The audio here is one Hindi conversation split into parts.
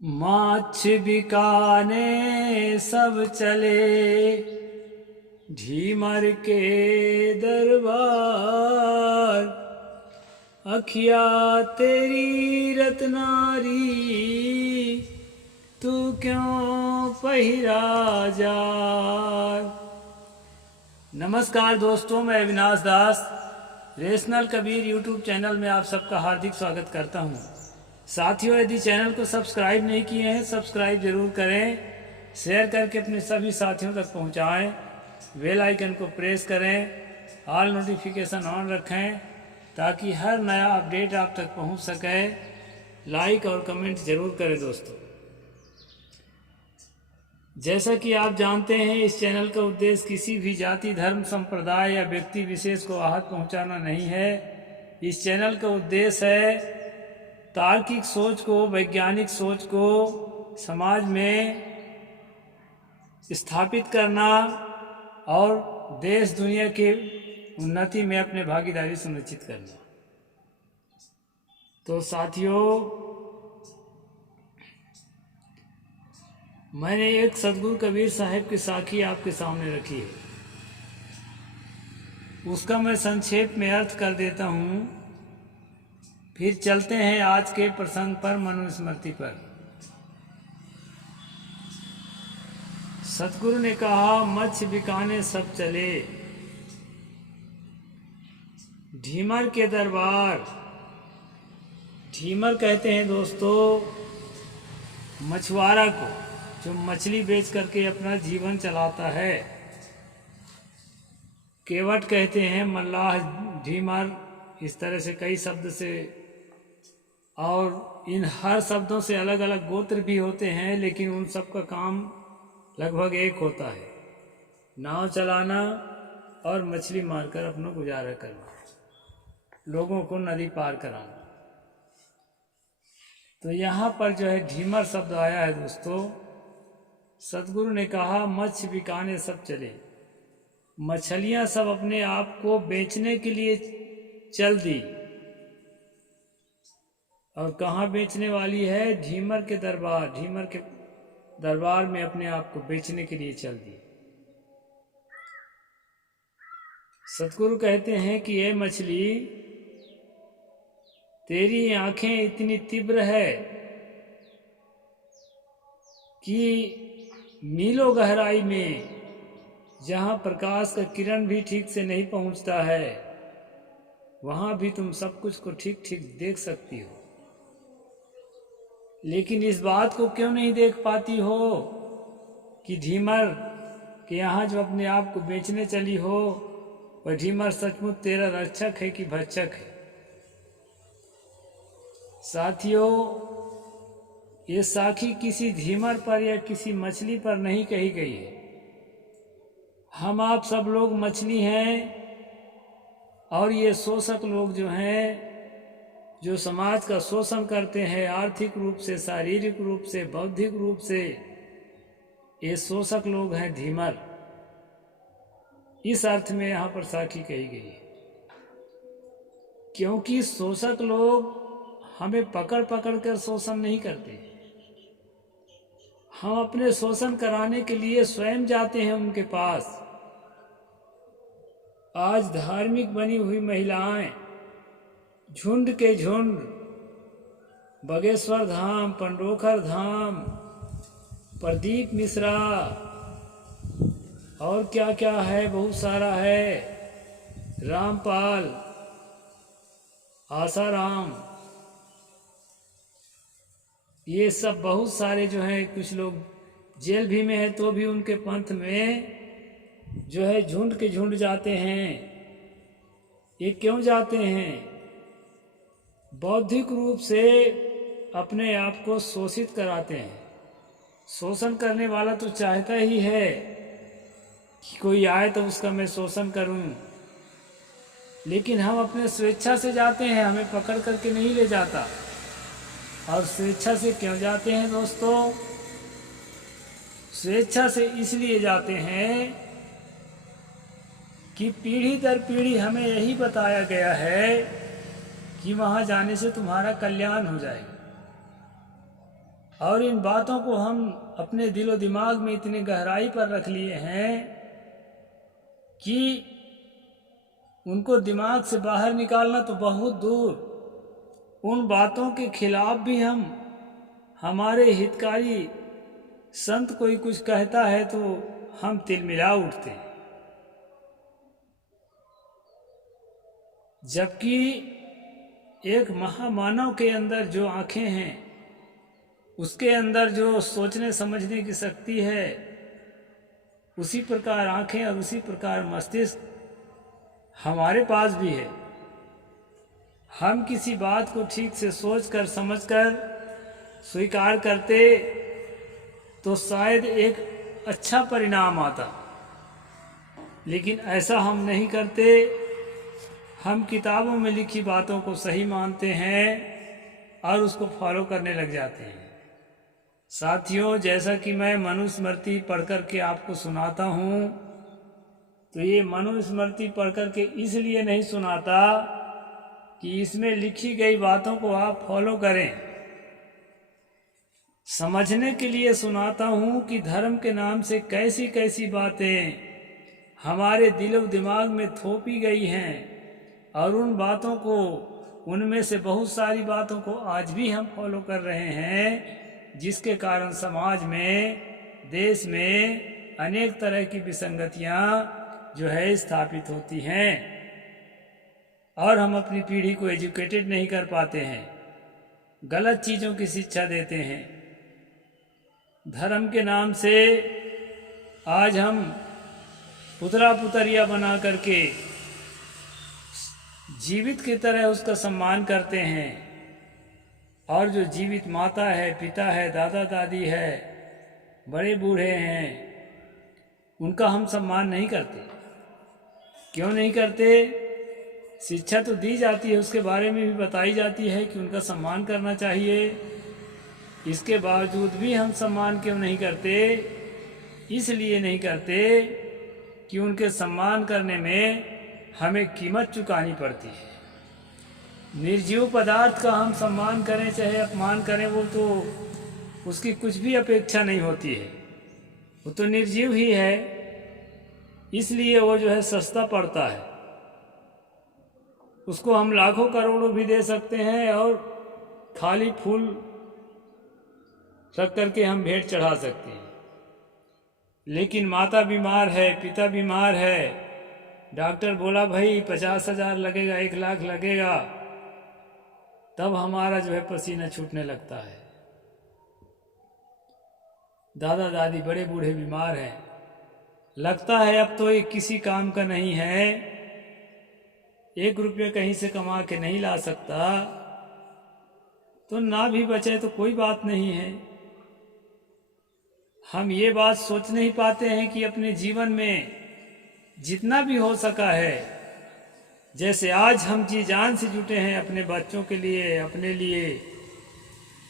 माछ बिकाने सब चले ढीमर के दरबार। अखिया तेरी रत्नारी तू क्यों पहिरा जार। नमस्कार दोस्तों, मैं अविनाश दास रेशनल कबीर यूट्यूब चैनल में आप सबका हार्दिक स्वागत करता हूं। साथियों, यदि चैनल को सब्सक्राइब नहीं किए हैं, सब्सक्राइब जरूर करें, शेयर करके अपने सभी साथियों तक पहुंचाएं, बेल आइकन को प्रेस करें, ऑल नोटिफिकेशन ऑन रखें ताकि हर नया अपडेट आप तक पहुंच सके। लाइक और कमेंट जरूर करें दोस्तों। जैसा कि आप जानते हैं, इस चैनल का उद्देश्य किसी भी जाति, धर्म, संप्रदाय या व्यक्ति विशेष को आहत पहुंचाना नहीं है। इस चैनल का उद्देश्य है तार्किक सोच को, वैज्ञानिक सोच को समाज में स्थापित करना और देश दुनिया की उन्नति में अपने भागीदारी सुनिश्चित करना। तो साथियों, मैंने एक सदगुरु कबीर साहब की साखी आपके सामने रखी है। उसका मैं संक्षेप में अर्थ कर देता हूँ, फिर चलते हैं आज के प्रसंग पर, मनुस्मृति पर। सतगुरु ने कहा, मत्स्य बिकाने सब चले ढीमर के दरबार। ढीमर कहते हैं दोस्तों मछुआरा को, जो मछली बेच करके अपना जीवन चलाता है। केवट कहते हैं मल्लाह, ढीमर, इस तरह से कई शब्द से, और इन हर शब्दों से अलग अलग गोत्र भी होते हैं, लेकिन उन सब का काम लगभग एक होता है, नाव चलाना और मछली मारकर अपना गुजारा करना, लोगों को नदी पार कराना। तो यहाँ पर जो है ढीमर शब्द आया है दोस्तों। सतगुरु ने कहा, मत्स्य बिकाने सब चले। मछलियाँ सब अपने आप को बेचने के लिए चल दी। और कहाँ बेचने वाली है? ढीमर के दरबार। ढीमर के दरबार में अपने आप को बेचने के लिए चल दी। सतगुरु कहते हैं कि ये मछली, तेरी आंखें इतनी तीव्र है कि मीलों गहराई में, जहाँ प्रकाश का किरण भी ठीक से नहीं पहुँचता है, वहाँ भी तुम सब कुछ को ठीक ठीक देख सकती हो। लेकिन इस बात को क्यों नहीं देख पाती हो कि ढीमर के यहाँ जो अपने आप को बेचने चली हो, वह ढीमर सचमुच तेरा रक्षक है कि भक्षक है। साथियों, ये साखी किसी ढीमर पर या किसी मछली पर नहीं कही गई है। हम आप सब लोग मछली हैं, और ये शोषक लोग जो हैं, जो समाज का शोषण करते हैं, आर्थिक रूप से, शारीरिक रूप से, बौद्धिक रूप से, ये शोषक लोग हैं ढीमर। इस अर्थ में यहाँ पर साखी कही गई है, क्योंकि शोषक लोग हमें पकड़ पकड़ कर शोषण नहीं करते। हम अपने शोषण कराने के लिए स्वयं जाते हैं उनके पास। आज धार्मिक बनी हुई महिलाएं झुंड के झुंड बागेश्वर धाम, पंडोखर धाम, प्रदीप मिश्रा और क्या क्या है, बहुत सारा है, रामपाल, आसाराम, ये सब बहुत सारे जो हैं, कुछ लोग जेल भी में है तो भी उनके पंथ में जो है झुंड के झुंड जाते हैं। ये क्यों जाते हैं? बौद्धिक रूप से अपने आप को शोषित कराते हैं। शोषण करने वाला तो चाहता ही है कि कोई आए तो उसका मैं शोषण करूं, लेकिन हम अपने स्वेच्छा से जाते हैं, हमें पकड़ करके नहीं ले जाता। और स्वेच्छा से क्यों जाते हैं दोस्तों? स्वेच्छा से इसलिए जाते हैं कि पीढ़ी दर पीढ़ी हमें यही बताया गया है कि वहाँ जाने से तुम्हारा कल्याण हो जाएगा। और इन बातों को हम अपने दिलो दिमाग में इतनी गहराई पर रख लिए हैं कि उनको दिमाग से बाहर निकालना तो बहुत दूर, उन बातों के खिलाफ भी हम, हमारे हितकारी संत कोई कुछ कहता है तो हम तिलमिला उठते हैं। जबकि एक महामानव के अंदर जो आंखें हैं, उसके अंदर जो सोचने समझने की शक्ति है, उसी प्रकार आंखें और उसी प्रकार मस्तिष्क हमारे पास भी है। हम किसी बात को ठीक से सोचकर समझकर स्वीकार करते तो शायद एक अच्छा परिणाम आता, लेकिन ऐसा हम नहीं करते। हम किताबों में लिखी बातों को सही मानते हैं और उसको फॉलो करने लग जाते हैं। साथियों, जैसा कि मैं मनुस्मृति पढ़ कर के आपको सुनाता हूँ, तो ये मनुस्मृति पढ़ कर के इसलिए नहीं सुनाता कि इसमें लिखी गई बातों को आप फॉलो करें। समझने के लिए सुनाता हूँ कि धर्म के नाम से कैसी कैसी बातें हमारे दिलो दिमाग में थोपी गई हैं, और उन बातों को, उनमें से बहुत सारी बातों को आज भी हम फॉलो कर रहे हैं, जिसके कारण समाज में, देश में अनेक तरह की विसंगतियाँ जो है स्थापित होती हैं, और हम अपनी पीढ़ी को एजुकेटेड नहीं कर पाते हैं, गलत चीज़ों की शिक्षा देते हैं। धर्म के नाम से आज हम पुतला पुतरिया बना करके जीवित की तरह उसका सम्मान करते हैं, और जो जीवित माता है, पिता है, दादा दादी है, बड़े बूढ़े हैं, उनका हम सम्मान नहीं करते। क्यों नहीं करते? शिक्षा तो दी जाती है, उसके बारे में भी बताई जाती है कि उनका सम्मान करना चाहिए। इसके बावजूद भी हम सम्मान क्यों नहीं करते? इसलिए नहीं करते कि उनके सम्मान करने में हमें कीमत चुकानी पड़ती है। निर्जीव पदार्थ का हम सम्मान करें चाहे अपमान करें, वो तो उसकी कुछ भी अपेक्षा नहीं होती है, वो तो निर्जीव ही है, इसलिए वो जो है सस्ता पड़ता है। उसको हम लाखों करोड़ों भी दे सकते हैं और खाली फूल रख करके हम भेंट चढ़ा सकते हैं। लेकिन माता बीमार है, पिता बीमार है, डॉक्टर बोला भाई 50,000 लगेगा, 1,00,000 लगेगा, तब हमारा जो है पसीना छूटने लगता है। दादा दादी बड़े बूढ़े बीमार हैं, लगता है अब तो ये किसी काम का नहीं है, 1 रुपया कहीं से कमा के नहीं ला सकता, तो ना भी बचे तो कोई बात नहीं है। हम ये बात सोच नहीं पाते हैं कि अपने जीवन में जितना भी हो सका है, जैसे आज हम जी जान से जुटे हैं अपने बच्चों के लिए, अपने लिए,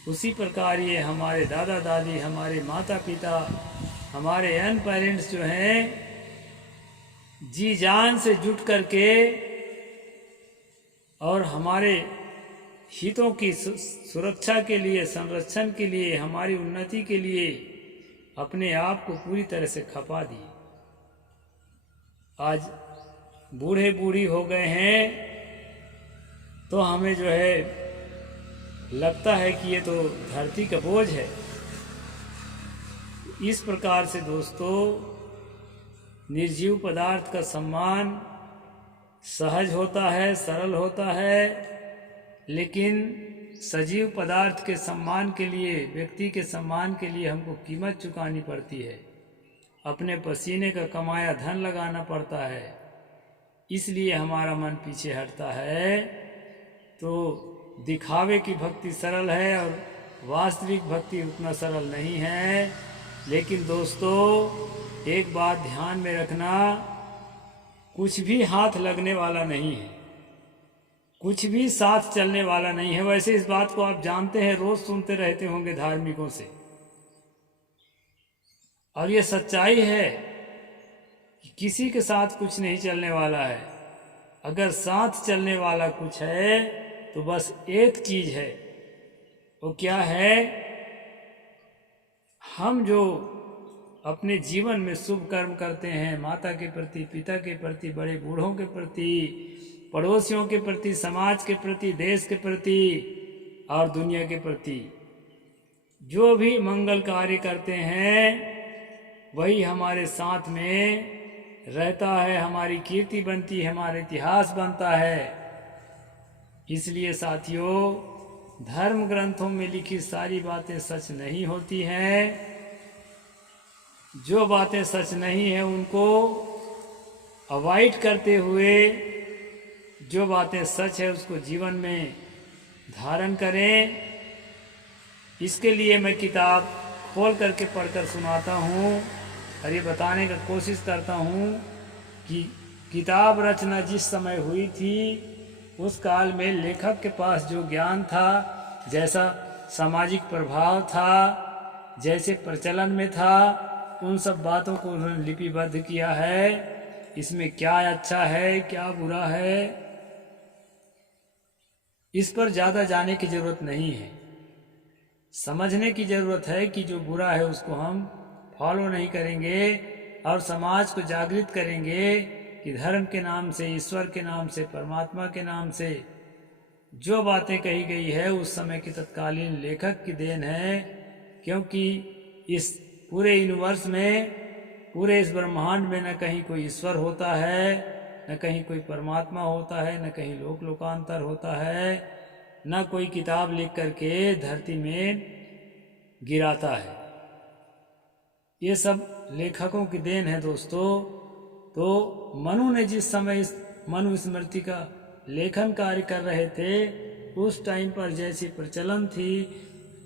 उसी प्रकार ये हमारे दादा दादी, हमारे माता पिता, हमारे अन पेरेंट्स जो हैं, जी जान से जुट करके और हमारे हितों की सुरक्षा के लिए, संरक्षण के लिए, हमारी उन्नति के लिए अपने आप को पूरी तरह से खपा दिए। आज बूढ़े बूढ़ी हो गए हैं तो हमें जो है लगता है कि ये तो धरती का बोझ है। इस प्रकार से दोस्तों, निर्जीव पदार्थ का सम्मान सहज होता है, सरल होता है, लेकिन सजीव पदार्थ के सम्मान के लिए, व्यक्ति के सम्मान के लिए हमको कीमत चुकानी पड़ती है, अपने पसीने का कमाया धन लगाना पड़ता है। इसलिए हमारा मन पीछे हटता है। तो दिखावे की भक्ति सरल है और वास्तविक भक्ति उतना सरल नहीं है। लेकिन दोस्तों, एक बात ध्यान में रखना, कुछ भी हाथ लगने वाला नहीं है, कुछ भी साथ चलने वाला नहीं है। वैसे इस बात को आप जानते हैं, रोज सुनते रहते होंगे धार्मिकों से, और ये सच्चाई है कि किसी के साथ कुछ नहीं चलने वाला है। अगर साथ चलने वाला कुछ है तो बस एक चीज है, वो क्या है हम जो अपने जीवन में शुभ कर्म करते हैं, माता के प्रति, पिता के प्रति, बड़े बूढ़ों के प्रति, पड़ोसियों के प्रति, समाज के प्रति, देश के प्रति और दुनिया के प्रति जो भी मंगल कार्य करते हैं, वही हमारे साथ में रहता है, हमारी कीर्ति बनती है, हमारा इतिहास बनता है। इसलिए साथियों, धर्म ग्रंथों में लिखी सारी बातें सच नहीं होती हैं। जो बातें सच नहीं है उनको अवॉइड करते हुए जो बातें सच है उसको जीवन में धारण करें। इसके लिए मैं किताब खोल करके पढ़कर सुनाता हूँ और ये बताने का कोशिश करता हूँ कि किताब रचना जिस समय हुई थी उस काल में लेखक के पास जो ज्ञान था, जैसा सामाजिक प्रभाव था, जैसे प्रचलन में था, उन सब बातों को उन्होंने लिपिबद्ध किया है। इसमें क्या अच्छा है, क्या बुरा है, इस पर ज़्यादा जाने की ज़रूरत नहीं है। समझने की ज़रूरत है कि जो बुरा है उसको हम फॉलो नहीं करेंगे और समाज को जागृत करेंगे कि धर्म के नाम से, ईश्वर के नाम से, परमात्मा के नाम से जो बातें कही गई है उस समय के तत्कालीन लेखक की देन है। क्योंकि इस पूरे यूनिवर्स में, पूरे इस ब्रह्मांड में न कहीं कोई ईश्वर होता है, न कहीं कोई परमात्मा होता है, न कहीं लोक लोकांतर होता है, न कोई किताब लिख करके धरती में गिराता है। ये सब लेखकों की देन है दोस्तों। तो मनु ने जिस समय इस मनु स्मृति का लेखन कार्य कर रहे थे, उस टाइम पर जैसी प्रचलन थी,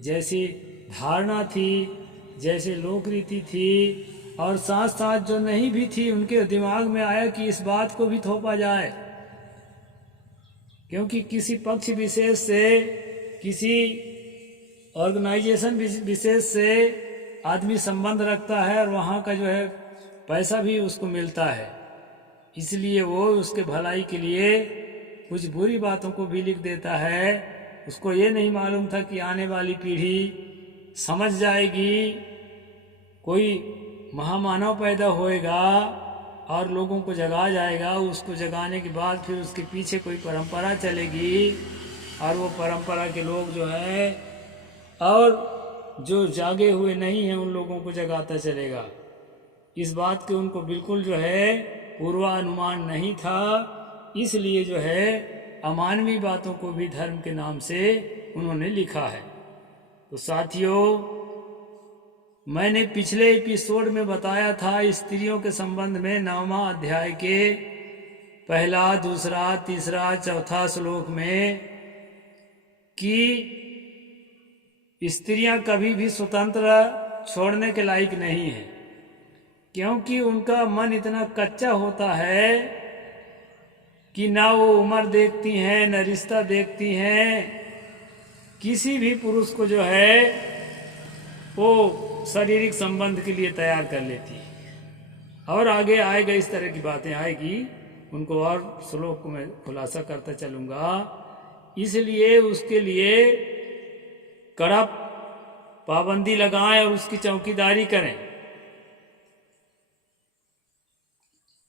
जैसी धारणा थी, जैसे लोक रीति थी, और साथ साथ जो नहीं भी थी, उनके दिमाग में आया कि इस बात को भी थोपा जाए। क्योंकि किसी पक्ष विशेष से, किसी ऑर्गेनाइजेशन विशेष से आदमी संबंध रखता है और वहाँ का जो है पैसा भी उसको मिलता है, इसलिए वो उसके भलाई के लिए कुछ बुरी बातों को भी लिख देता है। उसको ये नहीं मालूम था कि आने वाली पीढ़ी समझ जाएगी, कोई महामानव पैदा होएगा और लोगों को जगा जाएगा। उसको जगाने के बाद फिर उसके पीछे कोई परंपरा चलेगी और वो परंपरा के लोग जो है और जो जागे हुए नहीं हैं उन लोगों को जगाता चलेगा। इस बात के उनको बिल्कुल जो है पूर्वानुमान नहीं था, इसलिए जो है अमानवीय बातों को भी धर्म के नाम से उन्होंने लिखा है। तो साथियों, मैंने पिछले एपिसोड में बताया था स्त्रियों के संबंध में 9वां अध्याय के 1, 2, 3, 4 श्लोक में कि स्त्रियां कभी भी स्वतंत्र छोड़ने के लायक नहीं है, क्योंकि उनका मन इतना कच्चा होता है कि ना वो उम्र देखती हैं, न रिश्ता देखती हैं। किसी भी पुरुष को जो है वो शारीरिक संबंध के लिए तैयार कर लेती है। और आगे आएगा, इस तरह की बातें आएगी, उनको और श्लोक को मैं खुलासा करता चलूँगा। इसलिए उसके लिए कड़ा पाबंदी लगाएं और उसकी चौकीदारी करें।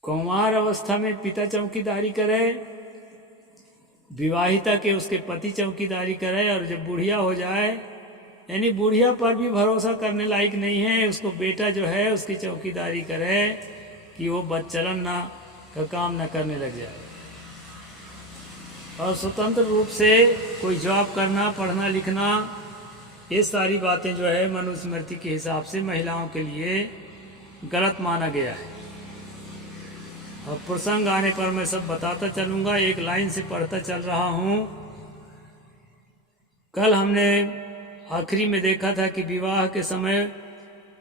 कुंवार अवस्था में पिता चौकीदारी करे, विवाहिता के उसके पति चौकीदारी करे, और जब बुढ़िया हो जाए, यानी बुढ़िया पर भी भरोसा करने लायक नहीं है, उसको बेटा जो है उसकी चौकीदारी करे कि वो बदचलन ना का काम ना करने लग जाए। और स्वतंत्र रूप से कोई जॉब करना, पढ़ना लिखना, ये सारी बातें जो है मनुस्मृति के हिसाब से महिलाओं के लिए गलत माना गया है। और प्रसंग आने पर मैं सब बताता चलूँगा, एक लाइन से पढ़ता चल रहा हूँ। कल हमने आखिरी में देखा था कि विवाह के समय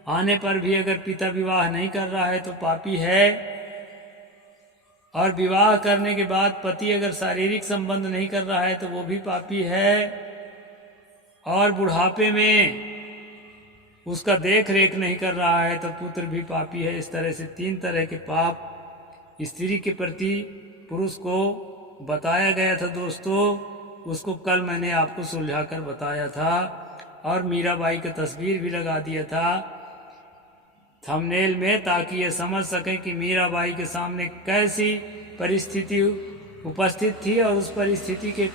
आने पर भी अगर पिता विवाह नहीं कर रहा है तो पापी है, और विवाह करने के बाद पति अगर शारीरिक संबंध नहीं कर रहा है तो वो भी पापी है, और बुढ़ापे में उसका देख रेख नहीं कर रहा है तो पुत्र भी पापी है। इस तरह से 3 तरह के पाप स्त्री के प्रति पुरुष को बताया गया था दोस्तों। उसको कल मैंने आपको सुलझा कर बताया था। और मीराबाई का तस्वीर भी लगा दिया था थंबनेल में, ताकि ये समझ सकें कि मीराबाई के सामने कैसी परिस्थिति उपस्थित थी और उस परिस्थिति के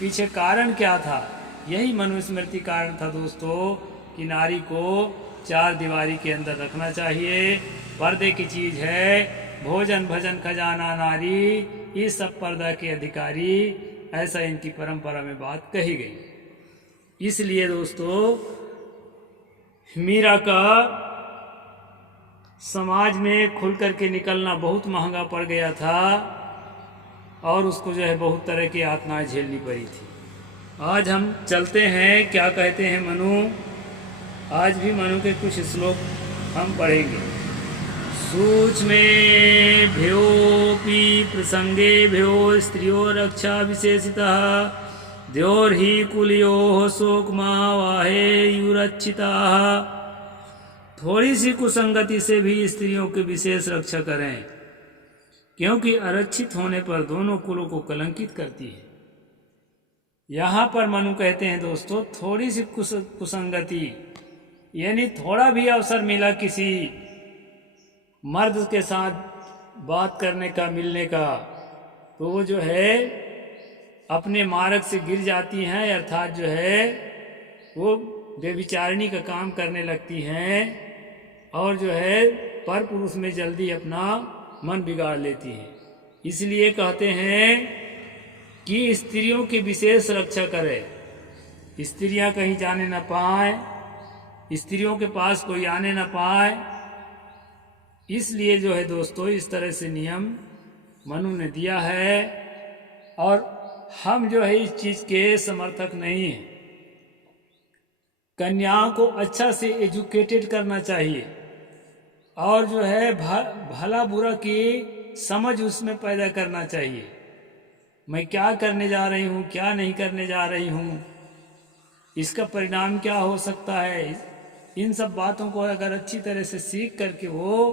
पीछे कारण क्या था। यही मनुस्मृति कारण था दोस्तों कि नारी को चार दीवारी के अंदर रखना चाहिए। पर्दे की चीज है, भोजन भजन खजाना नारी, ये सब पर्दा के अधिकारी, ऐसा इनकी परंपरा में बात कही गई। इसलिए दोस्तों मीरा का समाज में खुल करके निकलना बहुत महंगा पड़ गया था और उसको जो है बहुत तरह की यातनाएं झेलनी पड़ी थी। आज हम चलते हैं, क्या कहते हैं मनु, आज भी मनु के कुछ श्लोक हम पढ़ेंगे। सूक्ष्मे भ्योपि प्रसंगे भ्यो स्त्रियो रक्षा विशेषितः द्योर्हि कुलयोः शोकमावाहे युरक्षिताः। थोड़ी सी कुसंगति से भी स्त्रियों की विशेष रक्षा करें, क्योंकि आरक्षित होने पर दोनों कुलों को कलंकित करती है। यहाँ पर मनु कहते हैं दोस्तों, थोड़ी सी कुसंगति यानी थोड़ा भी अवसर मिला किसी मर्द के साथ बात करने का, मिलने का, तो वो जो है अपने मार्ग से गिर जाती हैं, अर्थात जो है वो व्यभिचारिणी का काम करने लगती हैं और जो है पर पुरुष में जल्दी अपना मन बिगाड़ लेती हैं। इसलिए कहते हैं कि स्त्रियों की विशेष रक्षा करें, स्त्रियां कहीं जाने न पाए, स्त्रियों के पास कोई आने न पाए। इसलिए जो है दोस्तों इस तरह से नियम मनु ने दिया है और हम जो है इस चीज के समर्थक नहीं हैं। कन्याओं को अच्छा से एजुकेटेड करना चाहिए और जो है भला बुरा की समझ उसमें पैदा करना चाहिए। मैं क्या करने जा रही हूँ, क्या नहीं करने जा रही हूँ, इसका परिणाम क्या हो सकता है, इन सब बातों को अगर अच्छी तरह से सीख करके वो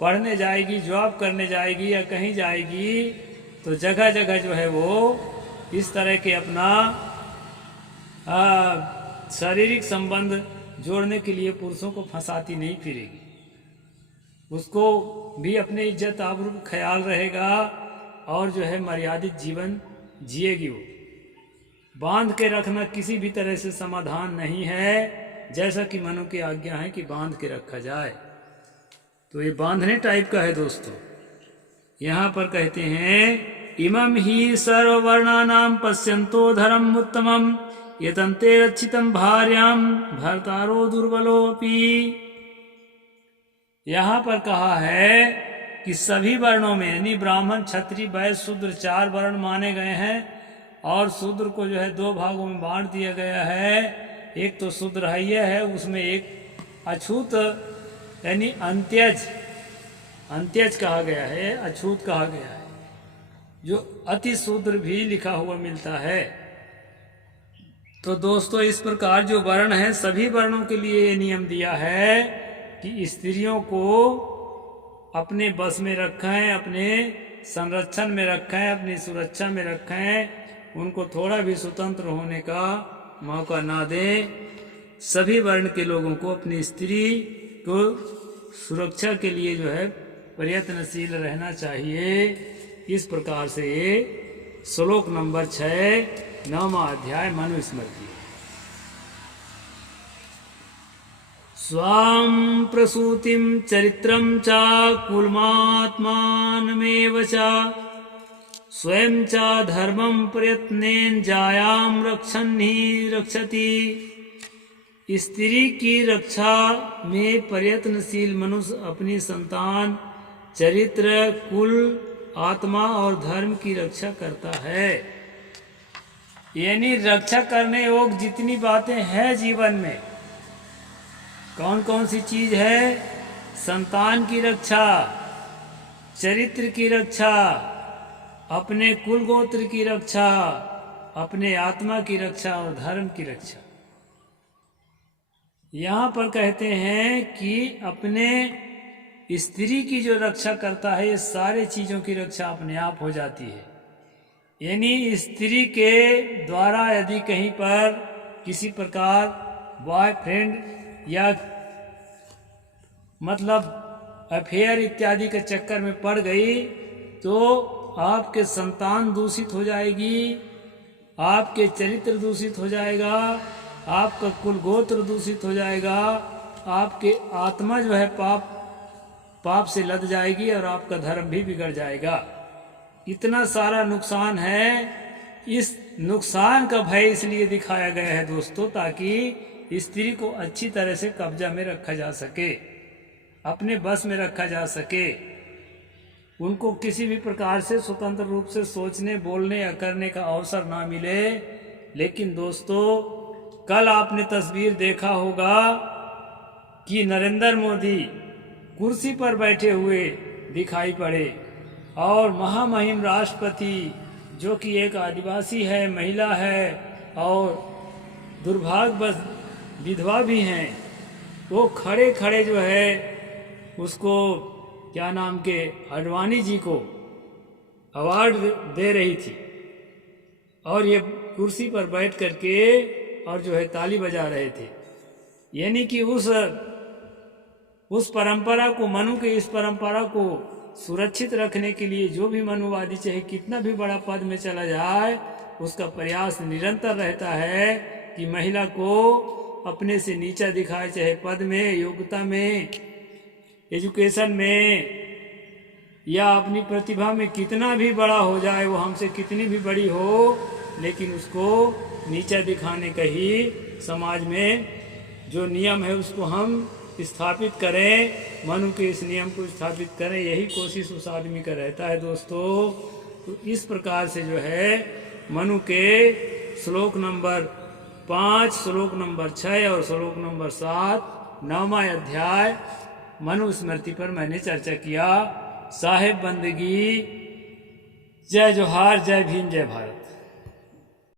पढ़ने जाएगी, जॉब करने जाएगी या कहीं जाएगी, तो जगह जगह जो है वो इस तरह के अपना शारीरिक संबंध जोड़ने के लिए पुरुषों को फंसाती नहीं फिरेगी। उसको भी अपने इज्जत आबरू का ख्याल रहेगा और जो है मर्यादित जीवन जिएगी। वो बांध के रखना किसी भी तरह से समाधान नहीं है, जैसा कि मनु की आज्ञा है कि बांध के रखा जाए। तो ये बांधने टाइप का है दोस्तों। यहाँ पर कहते हैं इमं हि सर्ववर्णानां पश्यन्तो धर्म उत्तमं यतन्ते रक्षितं भार्यां भर्तारो दुर्बलोऽपि। यहाँ पर कहा है कि सभी वर्णों में यानी ब्राह्मण क्षत्रिय वैश्य शूद्र चार वर्ण माने गए हैं और शूद्र को जो है दो भागों में बांट दिया गया है। एक तो शूद्र है, उसमें एक अछूत यानी अंत्यज कहा गया है, अछूत कहा गया है, जो अति शूद्र भी लिखा हुआ मिलता है। तो दोस्तों इस प्रकार जो वर्ण है सभी वर्णों के लिए ये नियम दिया है कि स्त्रियों को अपने बस में रखें, अपने संरक्षण में रखें, अपनी सुरक्षा में रखें, उनको थोड़ा भी स्वतंत्र होने का मौका ना दें। सभी वर्ण के लोगों को अपनी स्त्री को सुरक्षा के लिए जो है प्रयत्नशील रहना चाहिए। इस प्रकार से ये श्लोक नंबर 6 9वां अध्याय मनुस्मृति। स्वां प्रसूतिं चरित्रं च कुलमात्मानमेव च स्वयं च धर्मं प्रयत्नेन जायां रक्षन् हि रक्षति। स्त्री की रक्षा में प्रयत्नशील मनुष्य अपनी संतान, चरित्र, कुल, आत्मा और धर्म की रक्षा करता है। यानी रक्षा करने योग जितनी बातें हैं जीवन में, कौन कौन सी चीज है? संतान की रक्षा, चरित्र की रक्षा, अपने कुल गोत्र की रक्षा, अपने आत्मा की रक्षा और धर्म की रक्षा। यहाँ पर कहते हैं कि अपने स्त्री की जो रक्षा करता है, ये सारे चीजों की रक्षा अपने आप हो जाती है। यानी स्त्री के द्वारा यदि कहीं पर किसी प्रकार बॉयफ्रेंड या मतलब अफेयर इत्यादि के चक्कर में पड़ गई तो आपके संतान दूषित हो जाएगी, आपके चरित्र दूषित हो जाएगा, आपका कुल गोत्र दूषित हो जाएगा, आपके आत्मा जो है पाप से लद जाएगी और आपका धर्म भी बिगड़ जाएगा। इतना सारा नुकसान है। इस नुकसान का भय इसलिए दिखाया गया है दोस्तों, ताकि स्त्री को अच्छी तरह से कब्जा में रखा जा सके, अपने बस में रखा जा सके, उनको किसी भी प्रकार से स्वतंत्र रूप से सोचने, बोलने या करने का अवसर ना मिले। लेकिन दोस्तों, कल आपने तस्वीर देखा होगा कि नरेंद्र मोदी कुर्सी पर बैठे हुए दिखाई पड़े और महामहिम राष्ट्रपति जो कि एक आदिवासी है, महिला है और दुर्भाग्यवश विधवा भी हैं, वो खड़े खड़े जो है उसको क्या नाम के आडवाणी जी को अवार्ड दे रही थी और ये कुर्सी पर बैठ करके और जो है ताली बजा रहे थे। यानी कि उस परंपरा को, मनु के इस परंपरा को सुरक्षित रखने के लिए जो भी मनुवादी चाहे कितना भी बड़ा पद में चला जाए, उसका प्रयास निरंतर रहता है कि महिला को अपने से नीचा दिखाए, चाहे पद में, योग्यता में, एजुकेशन में या अपनी प्रतिभा में कितना भी बड़ा हो जाए, वो हमसे कितनी भी बड़ी हो, लेकिन उसको नीचा दिखाने का ही समाज में जो नियम है उसको हम स्थापित करें, मनु के इस नियम को स्थापित करें, यही कोशिश उस आदमी का रहता है दोस्तों। तो इस प्रकार से जो है मनु के श्लोक नंबर 5, श्लोक नंबर 6 और श्लोक नंबर 7 9वां अध्याय मनु स्मृति पर मैंने चर्चा किया। साहेब बंदगी, जय जोहार, जय भीम, जय भारत।